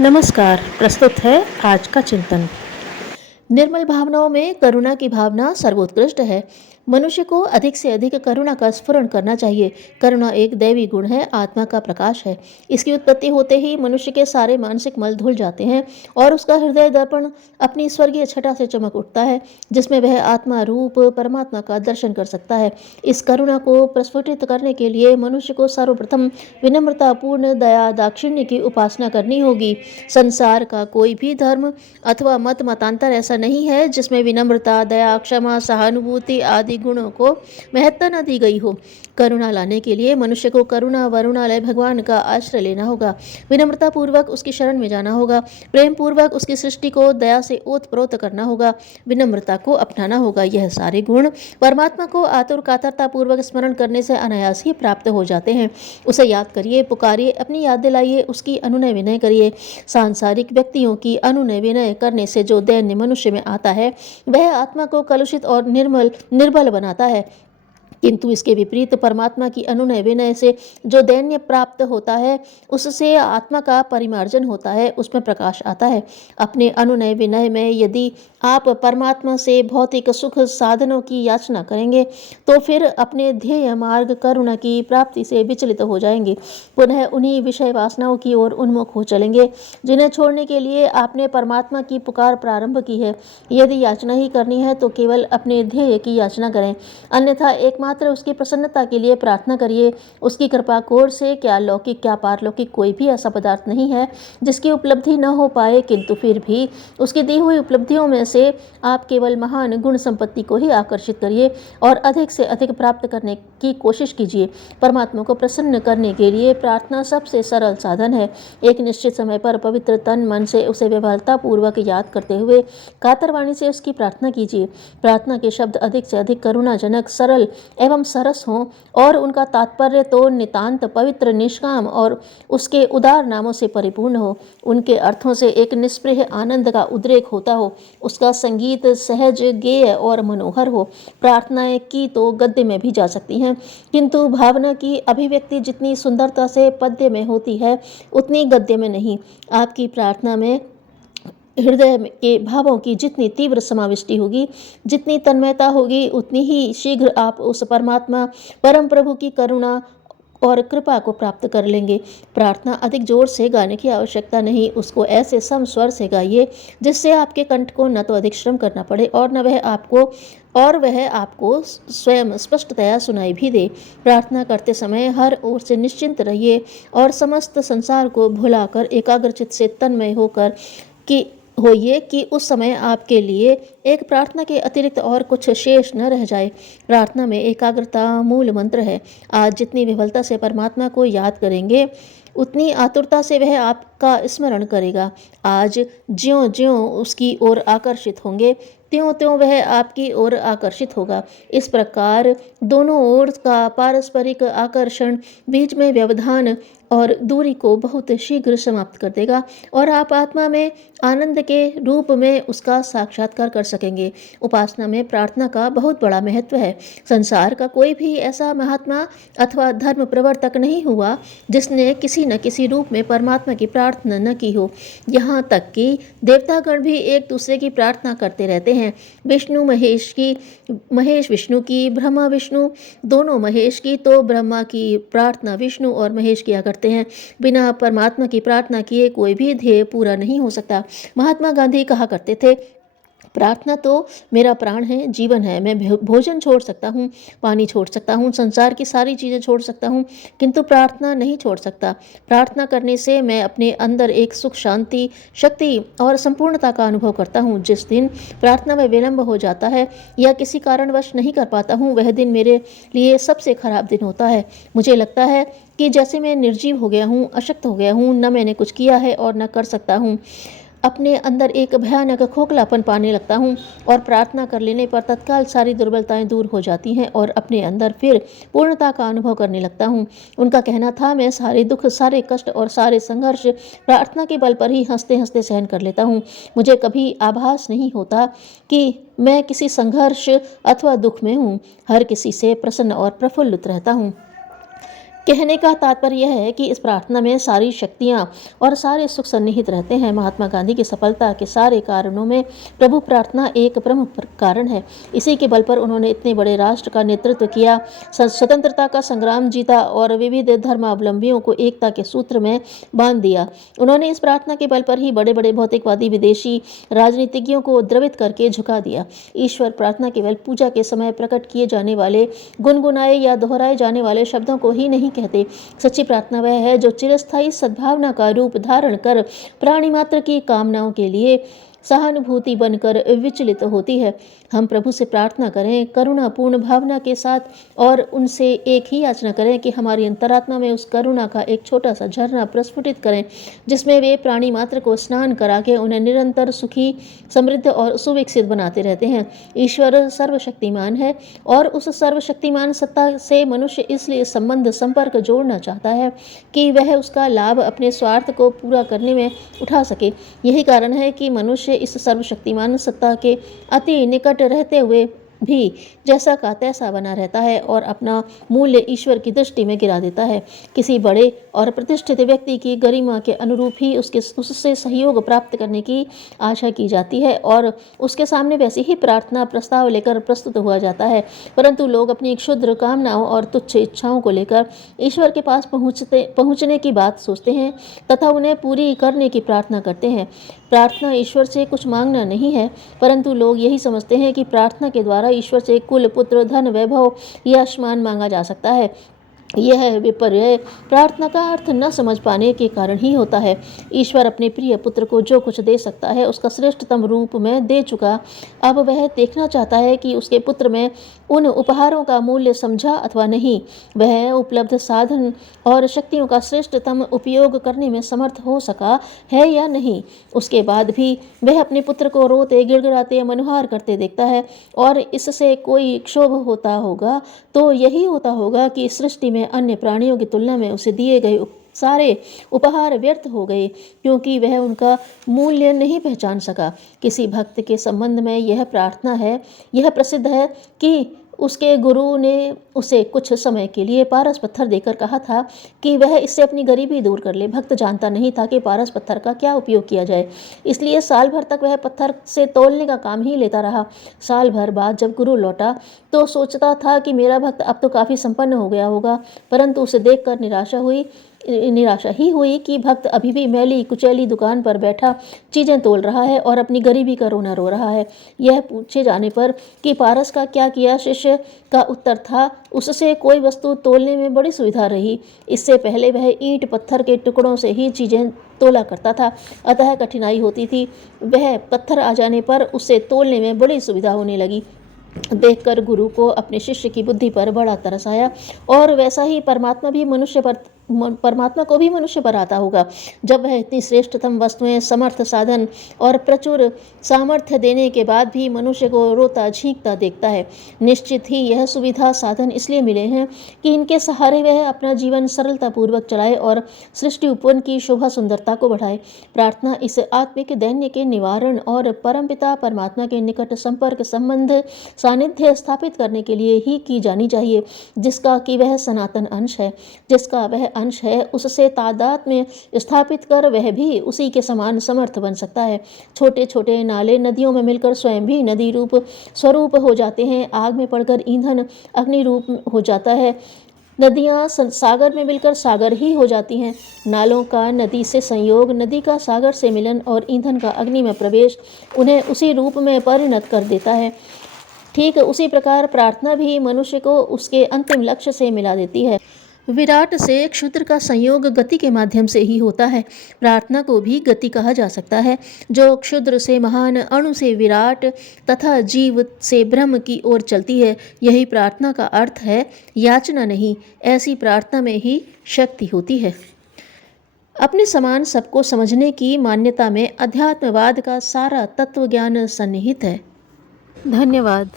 नमस्कार। प्रस्तुत है आज का चिंतन। निर्मल भावनाओं में करुणा की भावना सर्वोत्कृष्ट है। मनुष्य को अधिक से अधिक करुणा का स्फुरण करना चाहिए। करुणा एक दैवी गुण है, आत्मा का प्रकाश है। इसकी उत्पत्ति होते ही मनुष्य के सारे मानसिक मल धुल जाते हैं और उसका हृदय दर्पण अपनी स्वर्गीय छटा से चमक उठता है, जिसमें वह आत्मा रूप परमात्मा का दर्शन कर सकता है। इस करुणा को प्रस्फुटित करने के लिए मनुष्य को सर्वप्रथम विनम्रतापूर्ण दया दाक्षिण्य की उपासना करनी होगी। संसार का कोई भी धर्म अथवा मत मतांतर ऐसा नहीं है जिसमें विनम्रता, दया, क्षमा, सहानुभूति आदि गुणों को महत्ता न दी गई हो। करुणा लाने के लिए मनुष्य को करुणा वरुणालय भगवान का आश्रय लेना होगा। विनम्रता पूर्वक उसकी शरण में जाना होगा। प्रेम पूर्वक उसकी सृष्टि को दया से ओतप्रोत करना होगा। विनम्रता को अपनाना होगा। यह सारे गुण परमात्मा को आतुर कातरता पूर्वक स्मरण करने से अनायास ही प्राप्त हो जाते हैं। उसे याद करिए, पुकारिए, अपनी याद दिलाइए, उसकी अनुनय विनय करिए। सांसारिक व्यक्तियों की अनुनय विनय करने से जो दैन्य मनुष्य में आता है वह आत्मा को कलुषित और निर्बल बनाता है, किंतु इसके विपरीत परमात्मा की अनुनय विनय से जो दैन्य प्राप्त होता है उससे आत्मा का परिमार्जन होता है, उसमें प्रकाश आता है। अपने अनुनय विनय में यदि आप परमात्मा से भौतिक सुख साधनों की याचना करेंगे तो फिर अपने ध्येय मार्ग करुणा की प्राप्ति से विचलित हो जाएंगे। पुनः उन्हीं विषय वासनाओं की ओर उन्मुख हो चलेंगे जिन्हें छोड़ने के लिए आपने परमात्मा की पुकार प्रारंभ की है। यदि याचना ही करनी है तो केवल अपने ध्येय की याचना करें, अन्यथा एकमात्र उसकी प्रसन्नता के लिए प्रार्थना करिए। उसकी कृपा कोर से क्या लौकिक क्या पारलौकिक कोई भी ऐसा पदार्थ नहीं है जिसकी उपलब्धि न हो पाए, किंतु फिर भी उसकी दी हुई उपलब्धियों में से आप केवल महान गुण संपत्ति को ही आकर्षित करिए और अधिक से अधिक प्राप्त करने की कोशिश कीजिए। परमात्मा को प्रसन्न करने के लिए प्रार्थना सबसे सरल साधन है। एक निश्चित समय पर पवित्र तन मन से उसे विफलता पूर्वक याद करते हुए कातरवाणी से उसकी प्रार्थना कीजिए। प्रार्थना के शब्द अधिक से अधिक करुणाजनक, सरल एवं सरस हों और उनका तात्पर्य तो नितांत पवित्र, निष्काम और उसके उदार नामों से परिपूर्ण हो। उनके अर्थों से एक निष्प्रह आनंद का उद्रेक होता हो। उसका संगीत सहज, गेय और मनोहर हो। प्रार्थनाएं की तो गद्य में भी जा सकती हैं, किंतु भावना की अभिव्यक्ति जितनी सुंदरता से पद्य में होती है उतनी गद्य में नहीं। आपकी प्रार्थना में हृदय के भावों की जितनी तीव्र समाविष्टि होगी, जितनी तन्मयता होगी, उतनी ही शीघ्र आप उस परमात्मा परम प्रभु की करुणा और कृपा को प्राप्त कर लेंगे। प्रार्थना अधिक जोर से गाने की आवश्यकता नहीं, उसको ऐसे सम स्वर से गाइए जिससे आपके कंठ को न तो अधिक श्रम करना पड़े और वह आपको स्वयं स्पष्टतया सुनाई भी दे। प्रार्थना करते समय हर ओर से निश्चिंत रहिए और समस्त संसार को भुलाकर एकाग्रचित्त से तन्मय होकर होइए कि उस समय आपके लिए एक प्रार्थना के अतिरिक्त और कुछ शेष न रह जाए। प्रार्थना में एकाग्रता मूल मंत्र है। आज जितनी विफलता से परमात्मा को याद करेंगे उतनी आतुरता से वह आपका स्मरण करेगा। आज ज्यों ज्यों उसकी ओर आकर्षित होंगे त्यों त्यों वह आपकी ओर आकर्षित होगा। इस प्रकार दोनों ओर का पारस्परिक आकर्षण बीच में व्यवधान और दूरी को बहुत शीघ्र समाप्त कर देगा और आप आत्मा में आनंद के रूप में उसका साक्षात्कार कर सकेंगे। उपासना में प्रार्थना का बहुत बड़ा महत्व है। संसार का कोई भी ऐसा महात्मा अथवा धर्म प्रवर्तक नहीं हुआ जिसने किसी न किसी रूप में परमात्मा की प्रार्थना न की हो। यहाँ तक कि देवतागण भी एक दूसरे की प्रार्थना करते रहते हैं। विष्णु महेश की, महेश विष्णु की, ब्रह्मा विष्णु दोनों महेश की, तो ब्रह्मा की प्रार्थना विष्णु और महेश किया करते हैं। बिना परमात्मा की प्रार्थना किए कोई भी ध्येय पूरा नहीं हो सकता। महात्मा गांधी कहा करते थे, प्रार्थना तो मेरा प्राण है, जीवन है। मैं भोजन छोड़ सकता हूँ, पानी छोड़ सकता हूँ, संसार की सारी चीज़ें छोड़ सकता हूँ, किंतु प्रार्थना नहीं छोड़ सकता। प्रार्थना करने से मैं अपने अंदर एक सुख, शांति, शक्ति और संपूर्णता का अनुभव करता हूँ। जिस दिन प्रार्थना में विलंब हो जाता है या किसी कारणवश नहीं कर पाता हूँ, वह दिन मेरे लिए सबसे खराब दिन होता है। मुझे लगता है कि जैसे मैं निर्जीव हो गया हूँ, अशक्त हो गया हूँ, न मैंने कुछ किया है और न कर सकता हूँ। अपने अंदर एक भयानक खोखलापन पाने लगता हूँ और प्रार्थना कर लेने पर तत्काल सारी दुर्बलताएं दूर हो जाती हैं और अपने अंदर फिर पूर्णता का अनुभव करने लगता हूँ। उनका कहना था, मैं सारे दुख, सारे कष्ट और सारे संघर्ष प्रार्थना के बल पर ही हंसते हंसते सहन कर लेता हूँ। मुझे कभी आभास नहीं होता कि मैं किसी संघर्ष अथवा दुख में हूँ। हर किसी से प्रसन्न और प्रफुल्लित रहता हूँ। कहने का तात्पर्य यह है कि इस प्रार्थना में सारी शक्तियाँ और सारे सुख सन्निहित रहते हैं। महात्मा गांधी की सफलता के सारे कारणों में प्रभु प्रार्थना एक प्रमुख कारण है। इसी के बल पर उन्होंने इतने बड़े राष्ट्र का नेतृत्व किया, स्वतंत्रता का संग्राम जीता और विविध धर्मावलंबियों को एकता के सूत्र में बांध दिया। उन्होंने इस प्रार्थना के बल पर ही बड़े बड़े भौतिकवादी विदेशी राजनीतिज्ञों को द्रवित करके झुका दिया। ईश्वर प्रार्थना केवल पूजा के समय प्रकट किए जाने वाले गुनगुनाए या दोहराए जाने वाले शब्दों को ही नहीं कहते। सच्ची प्रार्थना वह है जो चिरस्थायी सद्भावना का रूप धारण कर प्राणी मात्र की कामनाओं के लिए सहानुभूति बनकर विचलित होती है। हम प्रभु से प्रार्थना करें करुणापूर्ण भावना के साथ और उनसे एक ही याचना करें कि हमारी अंतरात्मा में उस करुणा का एक छोटा सा झरना प्रस्फुटित करें, जिसमें वे प्राणी मात्र को स्नान करा के उन्हें निरंतर सुखी, समृद्ध और सुविकसित बनाते रहते हैं। ईश्वर सर्वशक्तिमान है और उस सर्वशक्तिमान सत्ता से मनुष्य इसलिए संबंध संपर्क जोड़ना चाहता है कि वह उसका लाभ अपने स्वार्थ को पूरा करने में उठा सके। यही कारण है कि मनुष्य इस सर्वशक्तिमान सत्ता के अति निकट रहते हुए भी जैसा का तैसा बना रहता है और अपना मूल्य ईश्वर की दृष्टि में गिरा देता है। किसी बड़े और प्रतिष्ठित व्यक्ति की गरिमा के अनुरूप ही उससे सहयोग प्राप्त करने की आशा की जाती है और उसके सामने वैसी ही प्रार्थना प्रस्ताव लेकर प्रस्तुत हुआ जाता है। परंतु लोग अपनी क्षुद्र कामनाओं और तुच्छ इच्छाओं को लेकर ईश्वर के पास पहुँचने की बात सोचते हैं तथा उन्हें पूरी करने की प्रार्थना करते हैं। प्रार्थना ईश्वर से कुछ मांगना नहीं है, परंतु लोग यही समझते हैं कि प्रार्थना के द्वारा ईश्वर से कुल, पुत्र, धन, वैभव या यशमान मांगा जा सकता है। यह विपर्य प्रार्थना का अर्थ न समझ पाने के कारण ही होता है। ईश्वर अपने प्रिय पुत्र को जो कुछ दे सकता है उसका श्रेष्ठतम रूप में दे चुका। अब वह देखना चाहता है कि उसके पुत्र में उन उपहारों का मूल्य समझा अथवा नहीं, वह उपलब्ध साधन और शक्तियों का श्रेष्ठतम उपयोग करने में समर्थ हो सका है या नहीं। उसके बाद भी वह अपने पुत्र को रोते, गिड़गिड़ाते, मनुहार करते देखता है और इससे कोई क्षोभ होता होगा तो यही होता होगा कि सृष्टि में अन्य प्राणियों की तुलना में उसे दिए गए सारे उपहार व्यर्थ हो गए, क्योंकि वह उनका मूल्य नहीं पहचान सका। किसी भक्त के संबंध में यह प्रार्थना है, यह प्रसिद्ध है कि उसके गुरु ने उसे कुछ समय के लिए पारस पत्थर देकर कहा था कि वह इससे अपनी गरीबी दूर कर ले। भक्त जानता नहीं था कि पारस पत्थर का क्या उपयोग किया जाए, इसलिए साल भर तक वह पत्थर से तौलने का काम ही लेता रहा। साल भर बाद जब गुरु लौटा तो सोचता था कि मेरा भक्त अब तो काफ़ी संपन्न हो गया होगा, परंतु उसे देखकर निराशा ही हुई कि भक्त अभी भी मैली कुचैली दुकान पर बैठा चीज़ें तोल रहा है और अपनी गरीबी का रोना रो रहा है। यह पूछे जाने पर कि पारस का क्या किया, शिष्य का उत्तर था, उससे कोई वस्तु तोलने में बड़ी सुविधा रही। इससे पहले वह ईंट पत्थर के टुकड़ों से ही चीज़ें तोला करता था, अतः कठिनाई होती थी। वह पत्थर आ जाने पर उससे तोलने में बड़ी सुविधा होने लगी। देखकर गुरु को अपने शिष्य की बुद्धि पर बड़ा तरस आया और वैसा ही परमात्मा को भी मनुष्य पर आता होगा। जब वह इतनी श्रेष्ठतम वस्तुएं, समर्थ साधन और प्रचुर सामर्थ्य देने के बाद भी मनुष्य को रोता झींकता देखता है। निश्चित ही यह सुविधा साधन इसलिए मिले हैं कि इनके सहारे वह अपना जीवन सरलतापूर्वक चलाए और सृष्टि उपवन की शोभा सुंदरता को बढ़ाए। प्रार्थना इस आत्मिक दैन्य के निवारण और परमपिता परमात्मा के निकट संपर्क, संबंध, सानिध्य स्थापित करने के लिए ही की जानी चाहिए, जिसका कि वह सनातन अंश है। जिसका वह अंश है उससे तादाद में स्थापित कर वह भी उसी के समान समर्थ बन सकता है। छोटे छोटे नाले नदियों में मिलकर स्वयं भी नदी रूप स्वरूप हो जाते हैं। आग में पड़कर ईंधन अग्नि रूप हो जाता है। नदियाँ सागर में मिलकर सागर ही हो जाती हैं। नालों का नदी से संयोग, नदी का सागर से मिलन और ईंधन का अग्नि में प्रवेश उन्हें उसी रूप में परिणत कर देता है। ठीक उसी प्रकार प्रार्थना भी मनुष्य को उसके अंतिम लक्ष्य से मिला देती है। विराट से क्षुद्र का संयोग गति के माध्यम से ही होता है। प्रार्थना को भी गति कहा जा सकता है, जो क्षुद्र से महान, अणु से विराट तथा जीव से ब्रह्म की ओर चलती है। यही प्रार्थना का अर्थ है, याचना नहीं। ऐसी प्रार्थना में ही शक्ति होती है। अपने समान सबको समझने की मान्यता में अध्यात्मवाद का सारा तत्व ज्ञान सन्निहित है। धन्यवाद।